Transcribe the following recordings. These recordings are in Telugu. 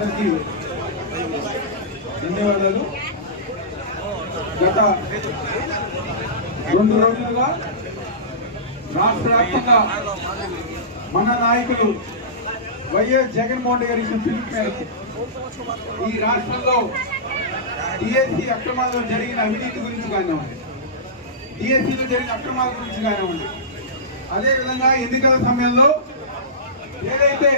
అందరికీ ధన్యవాదాలు. గత 2 రోజులుగా రాష్ట్ర వ్యాప్తంగా మన నాయకులు వైఎస్ జగన్మోహన్ రెడ్డి గారి ఇచ్చిన పిలుపు మేరకు ఈ రాష్ట్రంలో డిఎస్సి అక్రమాల్లో జరిగిన అవినీతి గురించి కానివ్వండి, డిఎస్సిలో జరిగిన అక్రమాల గురించి కానివ్వండి, అదేవిధంగా ఎన్నికల సమయంలో ఏదైతే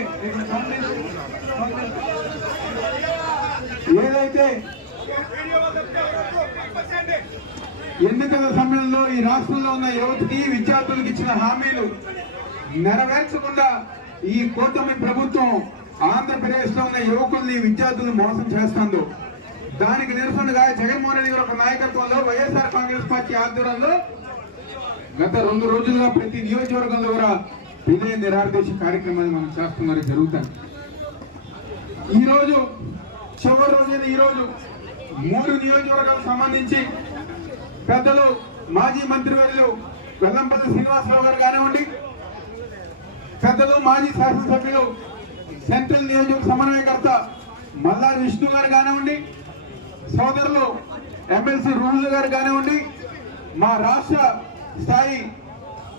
ఎన్నికల సమయంలో ఈ రాష్ట్రంలో ఉన్న యువతకి విద్యార్థులకు ఇచ్చిన హామీలు నెరవేర్చకుండా ఈ కూటమి ప్రభుత్వం ఆంధ్రప్రదేశ్ లో ఉన్న యువకుల్ని విద్యార్థులను మోసం చేస్తుందో దానికి నిరసనగా జగన్మోహన్ రెడ్డి గారి నాయకత్వంలో వైఎస్ఆర్ కాంగ్రెస్ పార్టీ ఆధ్వర్యంలో గత 2 రోజులుగా ప్రతి నియోజకవర్గంలో కూడా వినయ నిరాదేశ కార్యక్రమాన్ని మనం చేస్తున్నారు జరుగుతాయి. ఈ రోజు చివరి రోజైన ఈ రోజు 3 నియోజకవర్గాలకు సంబంధించి పెద్దలు మాజీ మంత్రివర్యులు వెల్లంపల్లి శ్రీనివాసరావు గారు కానివ్వండి, పెద్దలు మాజీ శాసనసభ్యులు సెంట్రల్ నియోజకవర్గ సమన్వయకర్త మల్లారి విష్ణు గారు కానివ్వండి, సోదరులు ఎమ్మెల్సీ రూల్ గారు కానివ్వండి, మా రాష్ట్ర స్థాయి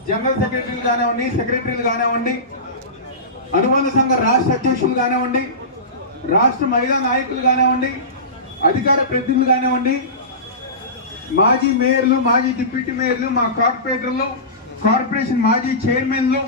జనరల్ సెక్రటరీలు కానివ్వండి, సెక్రటరీలు కానివ్వండి, అనుబంధ సంఘ రాష్ట్ర అధ్యక్షులు కానివ్వండి, రాష్ట్ర మహిళా నాయకులు కానివ్వండి, అధికార ప్రతినిధులు కానివ్వండి, మాజీ మేయర్లు, మాజీ డిప్యూటీ మేయర్లు, మా కార్పొరేటర్లు, కార్పొరేషన్ మాజీ చైర్మన్లు,